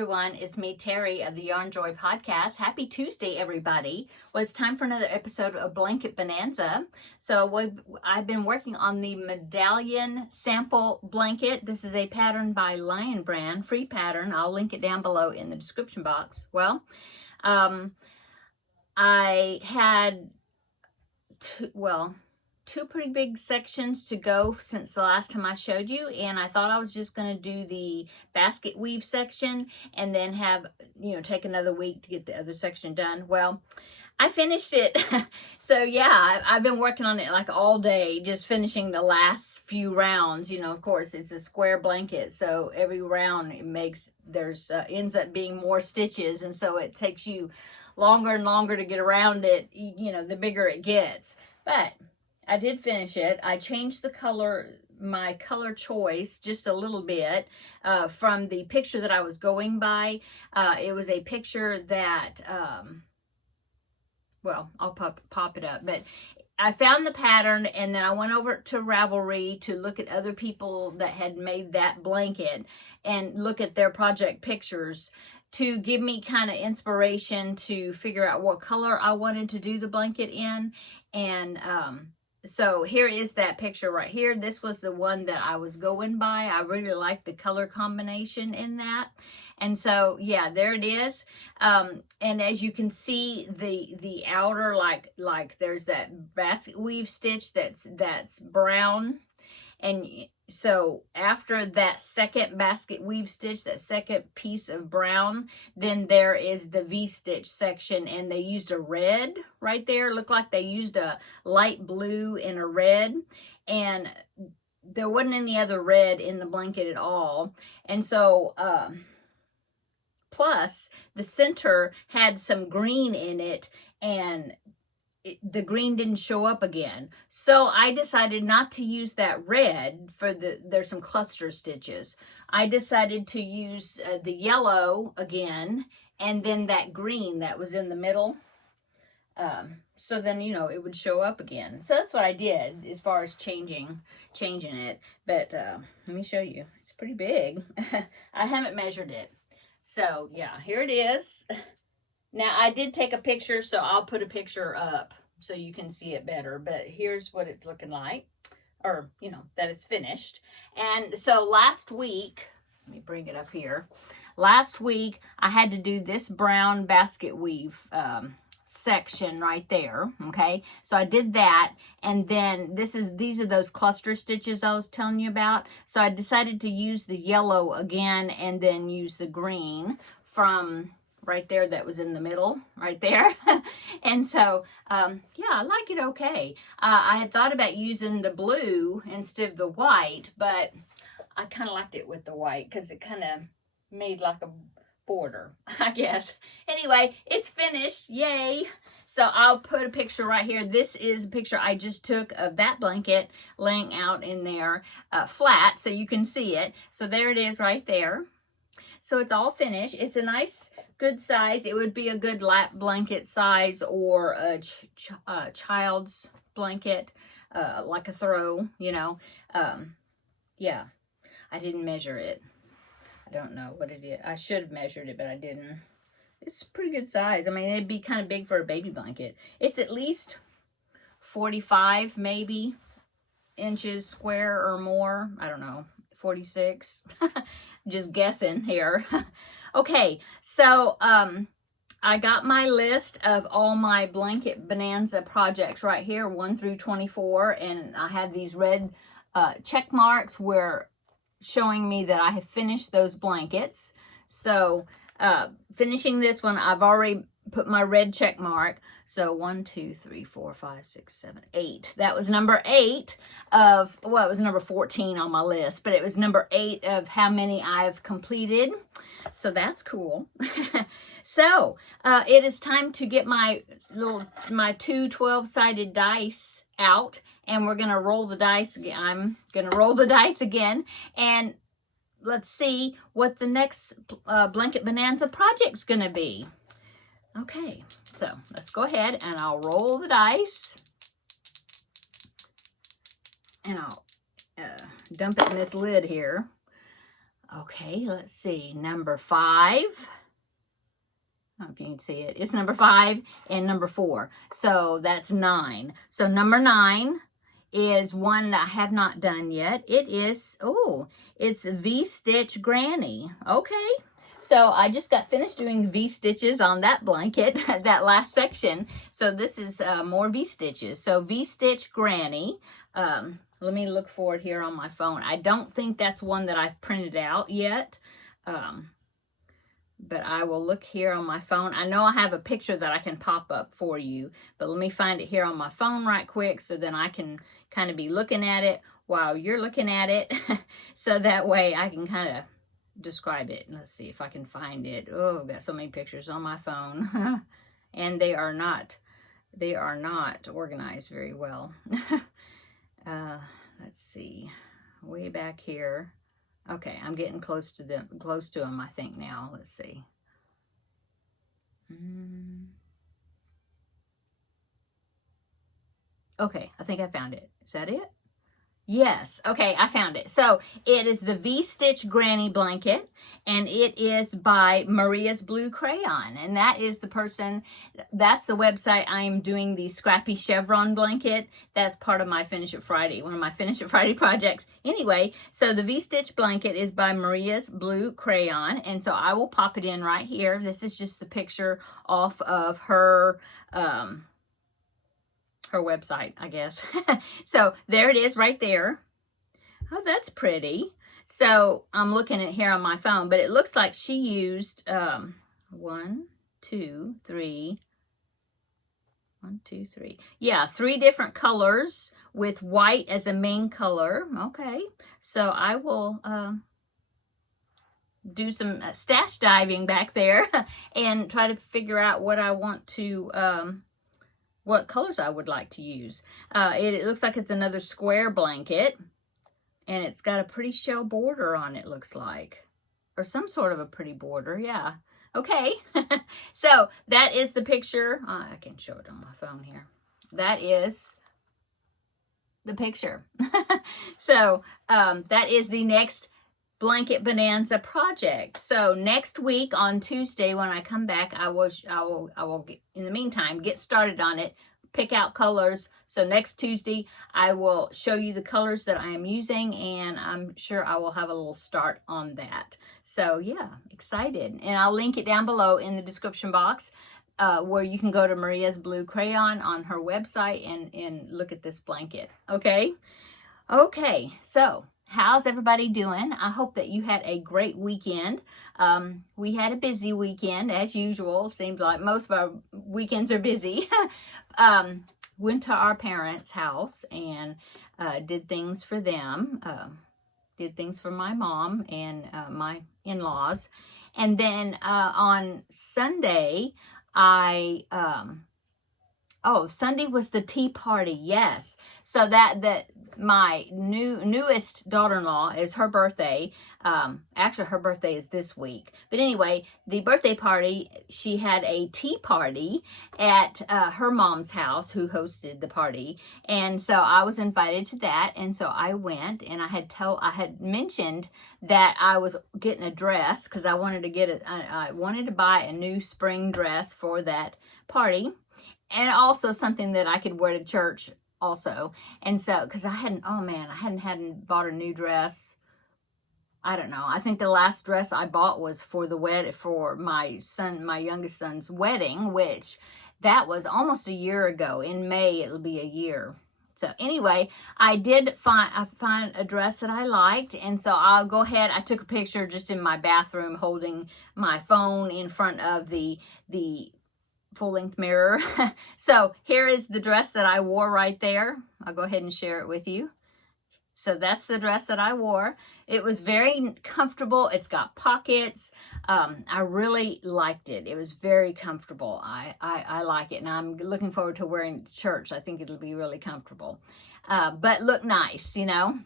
everyone, it's me, Terry of the Yarn Joy Podcast. Happy Tuesday, everybody. Well, it's time for another episode of Blanket Bonanza. So I've been working on the Medallion sample blanket. This is a pattern by Lion Brand, free pattern. I'll link it down below in the description box. Well, I had two pretty big sections to go since the last time I showed you, and I thought I was just going to do the basket weave section and then have, take another week to get the other section done. Well, I finished it. So yeah, I've been working on it like all day, just finishing the last few rounds. Of course it's a square blanket, so every round ends up being more stitches, and so it takes you longer and longer to get around it, the bigger it gets. But I did finish it. I changed my color choice just a little bit from the picture that I was going by. It was a picture that, I'll pop it up. But I found the pattern, and then I went over to Ravelry to look at other people that had made that blanket and look at their project pictures to give me kind of inspiration to figure out what color I wanted to do the blanket in. And so here is that picture right here. This was the one that I was going by. I really like the color combination in that. And so, yeah, there it is. And as you can see, the outer, like there's that basket weave stitch that's brown. And so after that second basket weave stitch, that second piece of brown, then there is the V-stitch section, and they used a red right there. Looked like they used a light blue and a red, and there wasn't any other red in the blanket at all. And so, plus the center had some green in it, and the green didn't show up again. So I decided not to use that red for there's some cluster stitches. I decided to use the yellow again, and then that green that was in the middle. So then, it would show up again. So that's what I did as far as changing it. But let me show you. It's pretty big. I haven't measured it. So yeah, here it is. Now, I did take a picture, so I'll put a picture up so you can see it better. But here's what it's looking like, or, that it's finished. And so last week, let me bring it up here. Last week, I had to do this brown basket weave section right there, okay? So I did that, and then these are those cluster stitches I was telling you about. So I decided to use the yellow again, and then use the green from right there that was in the middle right there. And so yeah, I like it okay. I had thought about using the blue instead of the white, but I kind of liked it with the white because it kind of made like a border, I guess. Anyway, it's finished, yay. So I'll put a picture right here. This is a picture I just took of that blanket laying out in there flat, so you can see it. So there it is right there. So it's all finished. It's a nice, good size. It would be a good lap blanket size, or a child's blanket, like a throw, Yeah, I didn't measure it. I don't know what it is. I should have measured it, but I didn't. It's a pretty good size. I mean, it'd be kind of big for a baby blanket. It's at least 45, maybe, inches square or more. I don't know. 46. Just guessing here. Okay, so I got my list of all my Blanket Bonanza projects right here, 1 through 24, and I have these red check marks showing me that I have finished those blankets. So finishing this one, I've already put my red check mark. So 1, 2, 3, 4, 5, 6, 7, 8. That was number 8 of, well, it was number 14 on my list, but it was number 8 of how many I've completed. So that's cool. So it is time to get my two 12-sided dice out, and we're going to roll the dice again. I'm going to roll the dice again, and let's see what the next Blanket Bonanza project's going to be. Okay, so let's go ahead and I'll roll the dice, and I'll dump it in this lid here. Okay, let's see. Number 5. I don't know if you can see it. It's number 5 and number 4. So that's 9. So number 9 is one that I have not done yet. It is, oh, it's V-Stitch Granny. Okay. So I just got finished doing V-stitches on that blanket, that last section. So this is more V-stitches. So V-Stitch Granny. Let me look for it here on my phone. I don't think that's one that I've printed out yet. But I will look here on my phone. I know I have a picture that I can pop up for you, but let me find it here on my phone right quick so then I can kind of be looking at it while you're looking at it. So that way I can kind of describe it. Let's see if I can find it. Oh, I've got so many pictures on my phone. And they are not organized very well. Let's see. Way back here. Okay, I'm getting close to them, I think now. Let's see. Okay, I think I found it. Is that it? Yes. Okay, I found it. So it is the V-Stitch Granny Blanket, and it is by Maria's Blue Crayon. And that is the person, that's the website I am doing the Scrappy Chevron Blanket. That's part of my Finish It Friday, one of my Finish It Friday projects. Anyway, so the V-Stitch Blanket is by Maria's Blue Crayon, and so I will pop it in right here. This is just the picture off of her website, I guess. So there it is right there. Oh, that's pretty. So I'm looking at here on my phone, but it looks like she used 1, 2, 3. Yeah, 3 different colors with white as a main color. Okay, so I will do some stash diving back there and try to figure out what I want to what colors I would like to use. It looks like it's another square blanket, and it's got a pretty shell border on it, looks like, or some sort of a pretty border. Yeah. Okay. So that is the picture. I can show it on my phone here. That is the picture. So that is the next Blanket Bonanza project. So next week on Tuesday when I come back, I will get, in the meantime, get started on it, pick out colors. So next Tuesday I will show you the colors that I am using, and I'm sure I will have a little start on that. So yeah, excited. And I'll link it down below in the description box where you can go to Maria's Blue Crayon on her website and look at this blanket. Okay? Okay, so how's everybody doing? I hope that you had a great weekend. We had a busy weekend, as usual. Seems like most of our weekends are busy. Went to our parents' house and did things for them. Did things for my mom and my in-laws. And then on Sunday, Sunday was the tea party. Yes. So that my newest daughter-in-law is her birthday. Actually, her birthday is this week. But anyway, the birthday party, she had a tea party at her mom's house, who hosted the party. And so I was invited to that. And so I went, and I had mentioned that I was getting a dress because I wanted to I wanted to buy a new spring dress for that party. And also something that I could wear to church also. And so, because I hadn't bought a new dress. I don't know. I think the last dress I bought was for my youngest son's wedding, which that was almost a year ago. In May, it'll be a year. So anyway, I find a dress that I liked, and so I'll go ahead. I took a picture just in my bathroom holding my phone in front of the full-length mirror. So here is the dress that I wore right there. I'll go ahead and share it with you. So that's the dress that I wore. It was very comfortable. It's got pockets. I really liked it. It was very comfortable. I like it, and I'm looking forward to wearing it to church. I think it'll be really comfortable. But look nice, you know.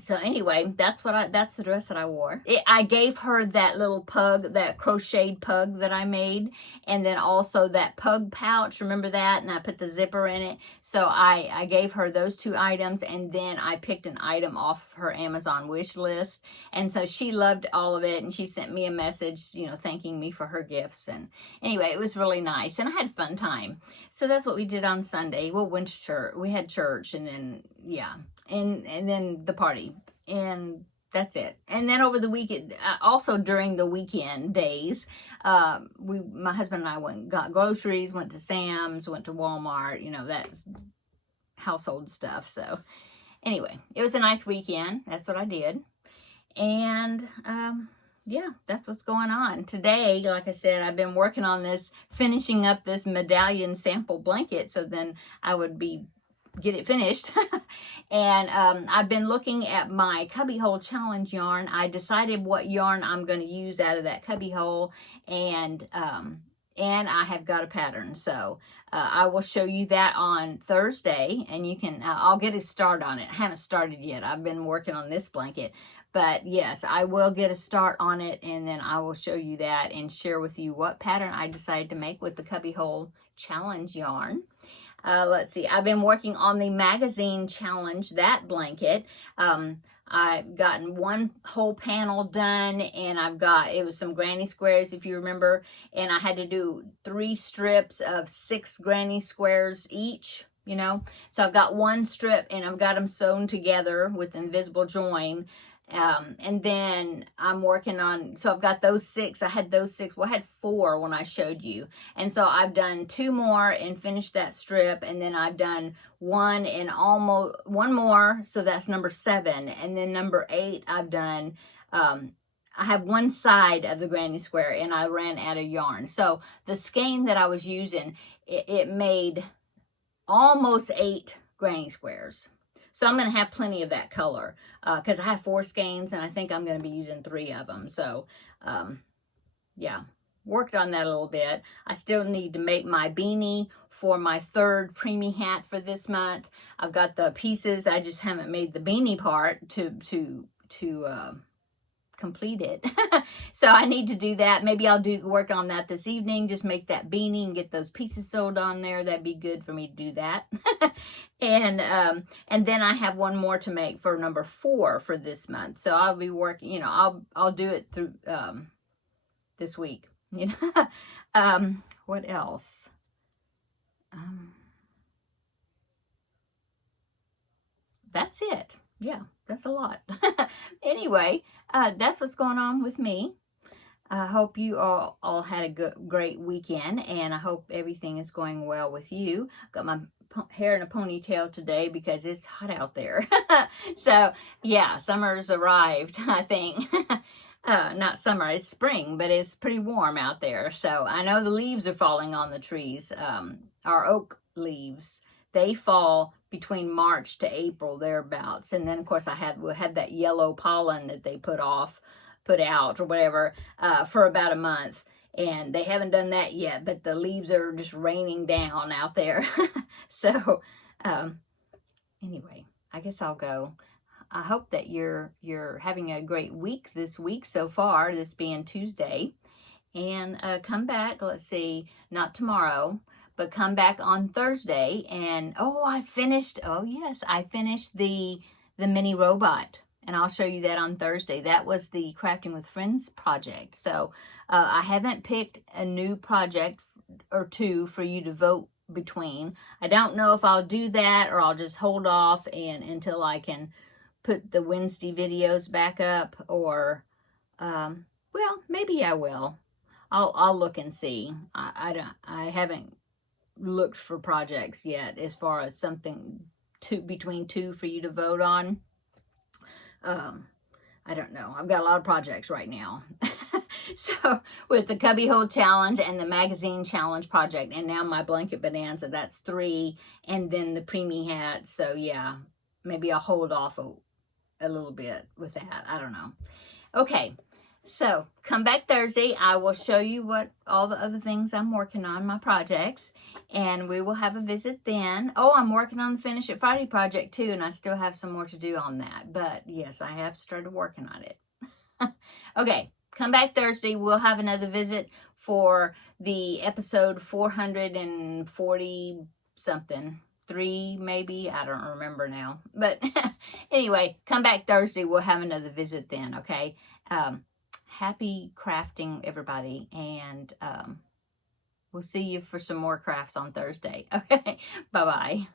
So anyway, that's the dress that I wore. I gave her that little pug, that crocheted pug that I made, and then also that pug pouch, remember that? And I put the zipper in it. So I gave her those 2 items, and then I picked an item off of her Amazon wish list. And so she loved all of it, and she sent me a message, you know, thanking me for her gifts. And anyway, it was really nice, and I had a fun time. So that's what we did on Sunday. Well, went to church. We had church, and then, yeah. And then the party, and that's it. And then over the weekend, also during the weekend days, my husband and I went and got groceries, went to Sam's, went to Walmart, you know, that's household stuff. So anyway, it was a nice weekend. That's what I did. And yeah, that's what's going on today. Like I said, I've been working on this, finishing up this Medallion sample blanket, so then I would get it finished. And I've been looking at my cubbyhole challenge yarn. I decided what yarn I'm going to use out of that cubbyhole, and I have got a pattern. So I will show you that on Thursday, and you can I'll get a start on it. I haven't started yet. I've been working on this blanket, but yes, I will get a start on it, and then I will show you that and share with you what pattern I decided to make with the cubbyhole challenge yarn. Let's see, I've been working on the magazine challenge, that blanket. I've gotten one whole panel done, and it was some granny squares, if you remember, and I had to do 3 strips of 6 granny squares each, you know. So I've got 1 strip, and I've got them sewn together with invisible join. And then I'm working on, so I've got those 6. I had those 6. Well, I had 4 when I showed you. And so I've done 2 more and finished that strip. And then I've done 1 and almost 1 more. So that's number 7. And then number 8, I've done, I have 1 side of the granny square, and I ran out of yarn. So the skein that I was using, it made almost 8 granny squares. So I'm going to have plenty of that color because I have 4 skeins, and I think I'm going to be using 3 of them. So, yeah, worked on that a little bit. I still need to make my beanie for my 3rd preemie hat for this month. I've got the pieces. I just haven't made the beanie part to complete it. So I need to do that. Maybe I'll work on that this evening, just make that beanie and get those pieces sewed on there. That'd be good for me to do that. And then I have 1 more to make for number 4 for this month. So I'll be working, you know, I'll do it through this week, you know. What else? That's it. Yeah, that's a lot. Anyway, that's what's going on with me. I hope you all had a great weekend, and I hope everything is going well with you. Got my hair in a ponytail today because it's hot out there. So, yeah, summer's arrived, I think. Not summer, it's spring, but it's pretty warm out there. So, I know the leaves are falling on the trees, our oak leaves. They fall between March to April, thereabouts. And then, of course, we had that yellow pollen that they put out or whatever, for about a month. And they haven't done that yet, but the leaves are just raining down out there. So, anyway, I guess I'll go. I hope that you're having a great week this week so far, this being Tuesday. And come back, let's see, not tomorrow, but come back on Thursday. And I finished the mini robot, and I'll show you that on Thursday. That was the Crafting with Friends project. So I haven't picked a new project or 2 for you to vote between. I don't know if I'll do that, or I'll just hold off until I can put the Wednesday videos back up, or well, maybe I will. I'll look and see. I haven't looked for projects yet as far as something between 2 for you to vote on. I don't know. I've got a lot of projects right now. So with the cubbyhole challenge and the magazine challenge project, and now my blanket bonanza, that's 3, and then the preemie hat. So yeah, maybe I'll hold off a little bit with that. I don't know. Okay. So come back Thursday. I will show you what all the other things I'm working on, my projects, and we will have a visit then. Oh, I'm working on the Finish It Friday project too, and I still have some more to do on that. But yes, I have started working on it. Okay, come back Thursday. We'll have another visit for the episode 440 something. 3 maybe, I don't remember now. But anyway, come back Thursday. We'll have another visit then, okay? Happy crafting, everybody, and we'll see you for some more crafts on Thursday. Okay, bye-bye.